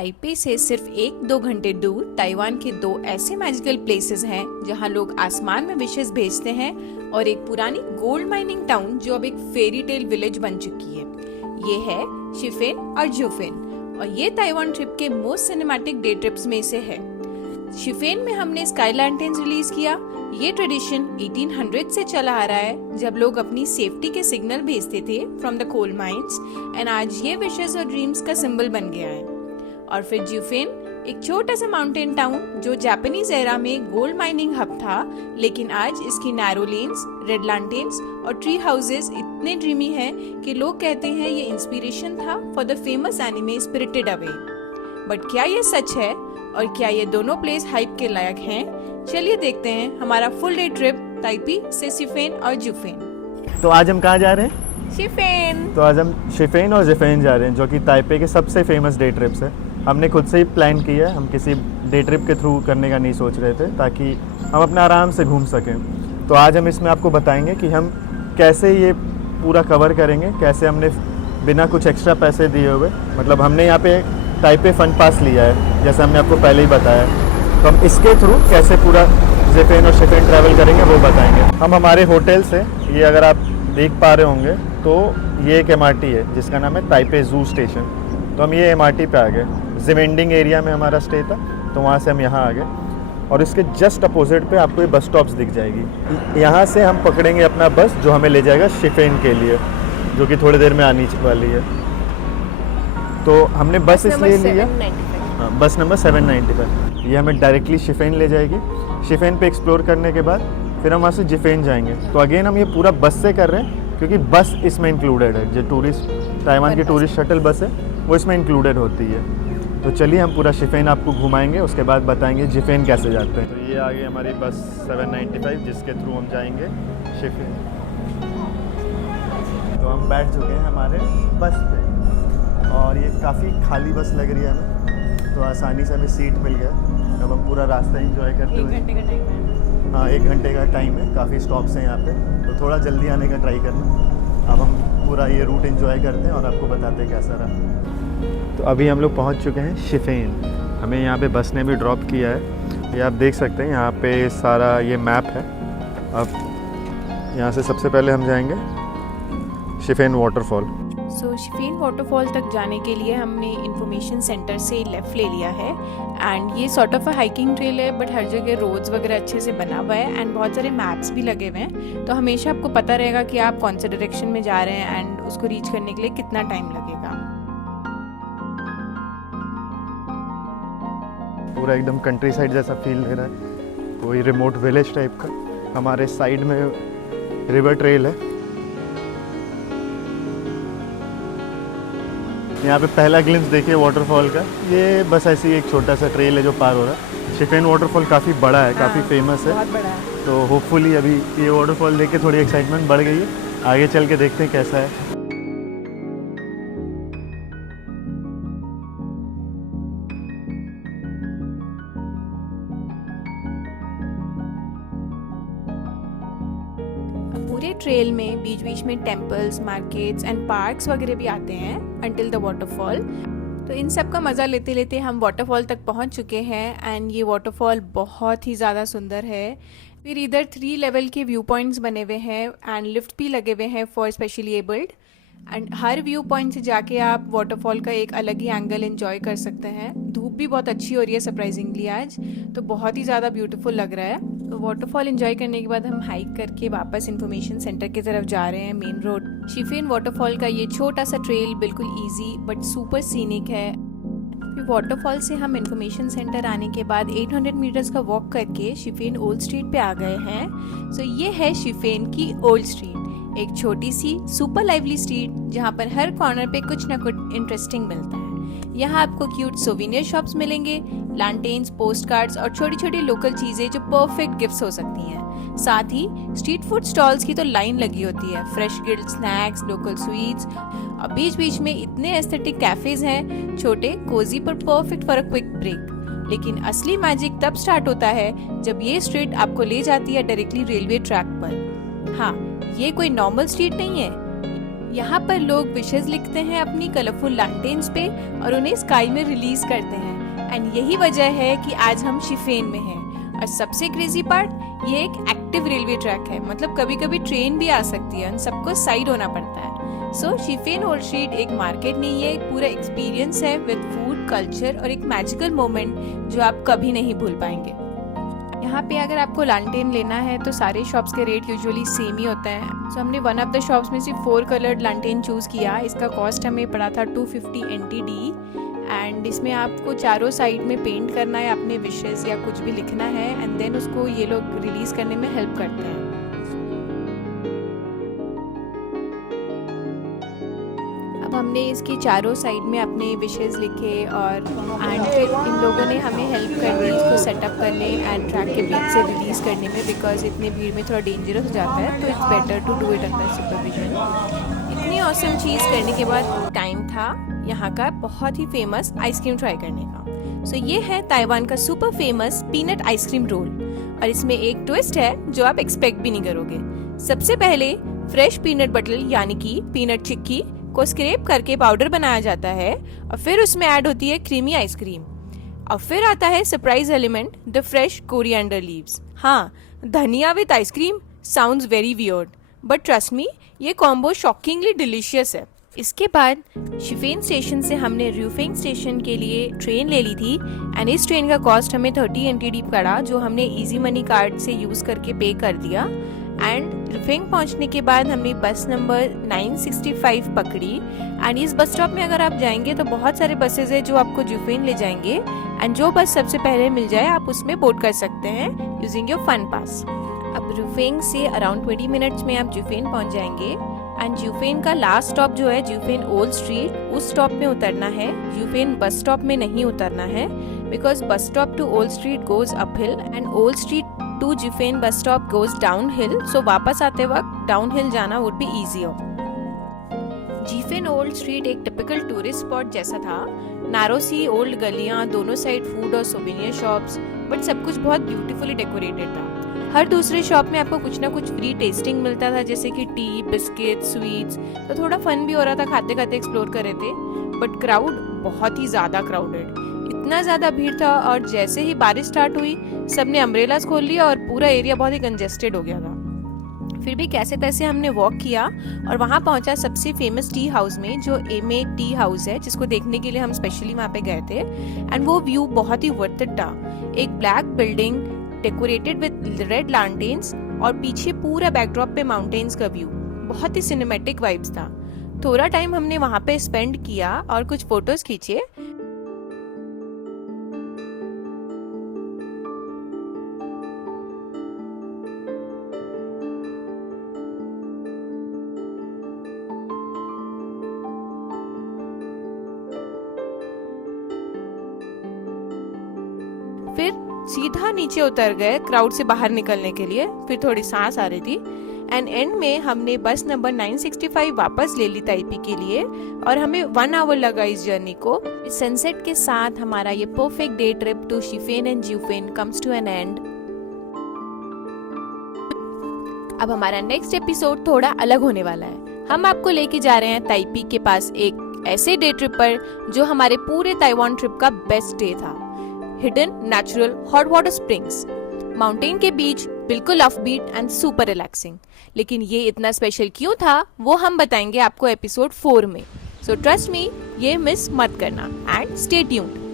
Taipei से सिर्फ 1-2 घंटे दूर ताइवान के 2 ऐसे मैजिकल प्लेसेस हैं जहां लोग आसमान में विशेस भेजते हैं और एक पुरानी गोल्ड माइनिंग टाउन जो अब एक फेरी टेल विलेज बन चुकी है। ये है शिफेन और जुफेन और ये ताइवान ट्रिप के मोस्ट सिनेमैटिक डे ट्रिप्स में से है। शिफेन में हमने स्काई लैंटर्न्स रिलीज किया। ये ट्रेडिशन 1800 से चला आ रहा है जब लोग अपनी सेफ्टी के सिग्नल भेजते थे from the coal mines and आज ये विशेस और ड्रीम्स का सिंबल बन गया है। और फिर जुफेन एक छोटा सा माउंटेन टाउन जो जापानीज एरा में गोल्ड माइनिंग हब था, लेकिन आज इसकी नैरो लेन्स, रेड लैंटर्न्स और ट्री हाउसेस इतने ड्रीमी हैं कि लोग कहते हैं ये इंस्पिरेशन था for the famous anime spirited away. But क्या ये सच है और क्या ये दोनों प्लेस हाइप के लायक हैं? चलिए देखते हैं हमारा फुल डे ट्रिप ताइपी से शिफेन और जुफेन। तो आज हम कहाँ जा रहे हैं? शिफेन। तो आज हम शिफेन और जुफेन जा रहे हैं जो कि ताइपे के सबसे फेमस डे ट्रिप्स है। हमने खुद से ही प्लान किया है, हम किसी डे ट्रिप के थ्रू करने का नहीं सोच रहे थे ताकि हम अपना आराम से घूम सकें। तो आज हम इसमें आपको बताएंगे कि हम कैसे ये पूरा कवर करेंगे, कैसे हमने बिना कुछ एक्स्ट्रा पैसे दिए हुए, मतलब हमने यहाँ पे ताइपे फन पास लिया है जैसे हमने आपको पहले ही बताया। तो हम इसके थ्रू कैसे पूरा जुफेन और शिफेन ट्रैवल करेंगे वो बताएंगे। हम हमारे होटल से, ये अगर आप देख पा रहे होंगे तो ये एक MRT है जिसका नाम है ताइपे जू स्टेशन। तो हम ये MRT पे आ गए। जिमेंडिंग एरिया में हमारा स्टे था तो वहाँ से हम यहाँ आ गए और इसके जस्ट अपोजिट पे आपको ये बस स्टॉप्स दिख जाएगी। यहाँ से हम पकड़ेंगे अपना बस जो हमें ले जाएगा शिफेन के लिए, जो कि थोड़ी देर में आने वाली है। तो हमने बस इसलिए लिया, हाँ, बस नंबर 795। ये हमें डायरेक्टली शिफेन ले जाएगी। शिफेन पे एक्सप्लोर करने के बाद फिर हम वहाँ से जुफेन जाएंगे। तो अगेन हम ये पूरा बस से कर रहे हैं क्योंकि बस इसमें इंक्लूडेड है। जो टूरिस्ट ताइवान की टूरिस्ट शटल बस है वो इसमें इंक्लूडेड होती है। तो चलिए हम पूरा शिफेन आपको घुमाएंगे, उसके बाद बताएंगे जुफेन कैसे जाते हैं। तो ये आ गई हमारी बस 795 जिसके थ्रू हम जाएंगे शिफेन। तो हम बैठ चुके हैं हमारे बस पे और ये काफ़ी खाली बस लग रही है हमें, तो आसानी से हमें सीट मिल गया। अब हम पूरा रास्ता एंजॉय करते हुए, 1 घंटे का टाइम है। हाँ 1 घंटे का टाइम है, काफ़ी स्टॉप्स हैं यहाँ पे, तो थोड़ा जल्दी आने का ट्राई करना। अब हम पूरा ये रूट एंजॉय करते हैं और आपको बताते हैं कैसा रहा। तो अभी हम लोग पहुँच चुके हैं शिफेन। हमें यहाँ पे बस ने भी ड्रॉप किया है। ये आप देख सकते हैं यहाँ पे सारा ये मैप है। अब यहाँ से सबसे पहले हम जाएंगे शिफेन वाटरफॉल। सो शिफेन वाटरफॉल तक जाने के लिए हमने इंफॉर्मेशन सेंटर से लेफ़्ट ले लिया है एंड ये sort of a hiking trail है, बट हर जगह रोड्स वगैरह अच्छे से बना हुआ है एंड बहुत सारे मैप्स भी लगे हुए हैं, तो हमेशा आपको पता रहेगा कि आप कौन से डायरेक्शन में जा रहे हैं एंड उसको रीच करने के लिए कितना टाइम लगेगा। पूरा एकदम कंट्री साइड जैसा फील दे रहा है, कोई रिमोट विलेज टाइप का। हमारे साइड में रिवर ट्रेल है। यहाँ पे पहला ग्लिम्स देखिए वाटरफॉल का। ये बस ऐसी एक छोटा सा ट्रेल है जो पार हो रहा है। शिफेन वाटरफॉल काफ़ी बड़ा है, काफ़ी फेमस है, बहुत बड़ा है। तो होपफुली अभी ये वाटरफॉल देख के थोड़ी एक्साइटमेंट बढ़ गई है। आगे चल के देखते हैं कैसा है। पूरे ट्रेल में बीच बीच में टेम्पल्स, मार्केट्स एंड पार्क्स वगैरह भी आते हैं अंटिल द वाटरफॉल। तो इन सब का मज़ा लेते लेते हम वाटरफॉल तक पहुंच चुके हैं एंड ये वाटरफॉल बहुत ही ज़्यादा सुंदर है। फिर इधर 3 लेवल के व्यू पॉइंट्स बने हुए हैं एंड लिफ्ट भी लगे हुए हैं for specially abled and her view point से जाके आप वाटरफॉल का एक अलग ही एंगल एंजॉय कर सकते हैं। धूप भी बहुत अच्छी हो रही है सरप्राइजिंगली आज, तो बहुत ही ज़्यादा ब्यूटीफुल लग रहा है। तो वाटरफॉल एंजॉय करने के बाद हम हाइक करके वापस इंफॉर्मेशन सेंटर की तरफ जा रहे हैं, मेन रोड। शिफेन वाटरफॉल का ये छोटा सा ट्रेल बिल्कुल इजी बट सुपर सीनिक है। फिर वाटरफॉल से हम इंफॉर्मेशन सेंटर आने के बाद 800 मीटर्स का वॉक करके शिफेन ओल्ड स्ट्रीट पे आ गए हैं। सो ये है शिफेन की ओल्ड स्ट्रीट, एक छोटी सी सुपर लाइवली स्ट्रीट जहाँ पर हर कॉर्नर पे कुछ ना कुछ इंटरेस्टिंग मिलता है। यहाँ आपको क्यूट सोविनियर शॉप्स मिलेंगे, लैंटेन्स, पोस्ट कार्ड्स और छोटी छोटी लोकल चीजें जो परफेक्ट गिफ्ट्स हो सकती हैं। साथ ही स्ट्रीट फूड स्टॉल्स की तो लाइन लगी होती है, fresh grilled snacks, local sweets और बीच बीच में इतने एस्थेटिक कैफेज हैं, छोटे कोजी पर perfect for a quick break. लेकिन असली मैजिक तब स्टार्ट होता है जब ये स्ट्रीट आपको ले जाती है डायरेक्टली रेलवे ट्रैक पर। हाँ, ये कोई नॉर्मल स्ट्रीट नहीं है, यहाँ पर लोग विशेस लिखते हैं अपनी कलरफुल लैंटेन्स पे और उन्हें स्काई में रिलीज करते हैं। एंड यही वजह है कि आज हम शिफेन में हैं। और सबसे क्रेजी पार्ट, ये एक एक्टिव रेलवे ट्रैक है, मतलब कभी कभी ट्रेन भी आ सकती है, सबको साइड होना पड़ता है। सो शिफेन ओल्ड स्ट्रीट एक मार्केट नहीं है, एक पूरा एक्सपीरियंस है विद फूड, कल्चर और एक मैजिकल मोमेंट जो आप कभी नहीं भूल पाएंगे। यहाँ पे अगर आपको लैंटेन लेना है तो सारे शॉप्स के रेट यूजुअली सेम ही होते हैं। सो हमने वन ऑफ द शॉप्स में सिर्फ 4 कलर्ड लैंटेन चूज़ किया। इसका कॉस्ट हमें पड़ा था 250 NTD। एंड इसमें आपको चारों साइड में पेंट करना है अपने विशेस या कुछ भी लिखना है, एंड देन उसको ये लोग रिलीज करने में हेल्प करते हैं। अब हमने इसकी चारों साइड में अपने विशेस लिखे और एंड फिर इन लोगों ने हमें हेल्प कर दी इसको सेटअप करने एंड ट्रैक के बीच से रिलीज़ करने में, बिकॉज इतनी भीड़ में थोड़ा डेंजरस हो जाता है, तो it's better to do it under supervision. इतनी ऑसम चीज़ करने के बाद टाइम था यहाँ का बहुत ही फेमस आइसक्रीम ट्राई करने का। सो ये है ताइवान का super famous peanut ice cream roll, और इसमें एक ट्विस्ट है जो आप एक्सपेक्ट भी नहीं करोगे। सबसे पहले फ्रेश पीनट बटर यानी कि पीनट चिक्की को स्क्रैप करके पाउडर बनाया जाता है, और फिर उसमें ऐड होती है क्रीमी आइसक्रीम, और फिर आता है surprise element, the fresh coriander leaves. हाँ, धनिया with ice cream sounds very weird, but trust me, ये कॉम्बो शॉकिंगली डिलीशियस है। इसके बाद शिफेन स्टेशन से हमने रूफेंग स्टेशन के लिए ट्रेन ले ली थी, एंड इस ट्रेन का कॉस्ट हमें 30 NTD पड़ा, जो हमने इजी मनी कार्ड से यूज करके पे कर दिया। एंड रूफेंग पहुंचने के बाद हमने बस नंबर 965 पकड़ी, एंड इस बस स्टॉप में अगर आप जाएंगे तो बहुत सारे बसेज है जो आपको जुफेन ले जाएंगे, एंड जो बस सबसे पहले मिल जाए आप उसमें बोर्ड कर सकते हैं यूजिंग योर फन पास। अब रूफेंग से अराउंड 20 मिनट्स में आप जुफेन पहुंच जाएंगे, एंड जुफेन का लास्ट स्टॉप जो है जुफेन ओल्ड स्ट्रीट, उस स्टॉप में उतरना है। जुफेन बस स्टॉप में नहीं उतरना है, because bus stop to Old Street goes up hill and Old Street to Jiufen bus stop goes down hill. So वापस आते वक्त डाउन हिल जाना would be easier. Jiufen Old Street एक टिपिकल टूरिस्ट स्पॉट जैसा था। Narrow सी old गलियां, दोनों साइड फूड और सोवेनियर शॉप्स, बट सब कुछ बहुत ब्यूटीफुली डेकोरेटेड था। हर दूसरे शॉप में आपको कुछ ना कुछ फ्री टेस्टिंग मिलता था, जैसे कि टी, बिस्किट, स्वीट्स, तो थोड़ा फन भी हो रहा था, खाते खाते एक्सप्लोर कर रहे थे। बट क्राउड बहुत ही ज्यादा क्राउडेड, इतना ज्यादा भीड़ था, और जैसे ही बारिश स्टार्ट हुई सबने अम्ब्रेलास खोल लिया और पूरा एरिया बहुत ही कंजेस्टेड हो गया था। फिर भी कैसे तैसे हमने वॉक किया और वहाँ पहुंचा सबसे फेमस टी हाउस में, जो एमे टी हाउस है, जिसको देखने के लिए हम स्पेशली वहाँ पे गए थे। एंड वो व्यू बहुत ही वर्थ इट था। एक black building decorated with red lanterns और पीछे पूरा बैकड्रॉप पे माउंटेन्स का व्यू, बहुत ही सिनेमैटिक वाइब्स था। थोड़ा टाइम हमने वहाँ पे स्पेंड किया और कुछ फोटोज खींचे। फिर सीधा नीचे उतर गए क्राउड से बाहर निकलने के लिए। फिर थोड़ी सांस आ रही थी, एंड एंड में हमने बस नंबर 965 वापस ले ली ताइपी के लिए, और हमें 1 आवर लगा इस जर्नी को। सनसेट के साथ हमारा ये perfect day trip to Shifen and Jiufen comes to an end. अब हमारा नेक्स्ट एपिसोड थोड़ा अलग होने वाला है। हम आपको लेके जा रहे हैं ताइपी के पास एक ऐसे डे ट्रिप पर जो हमारे पूरे ताइवान ट्रिप का बेस्ट डे था। Hidden natural hot water springs, mountain के बीच, बिल्कुल ऑफबीट एंड सुपर रिलैक्सिंग। लेकिन ये इतना स्पेशल क्यों था वो हम बताएंगे आपको एपिसोड 4 में। सो ट्रस्ट मी, ये मिस मत करना एंड स्टे ट्यून्ड।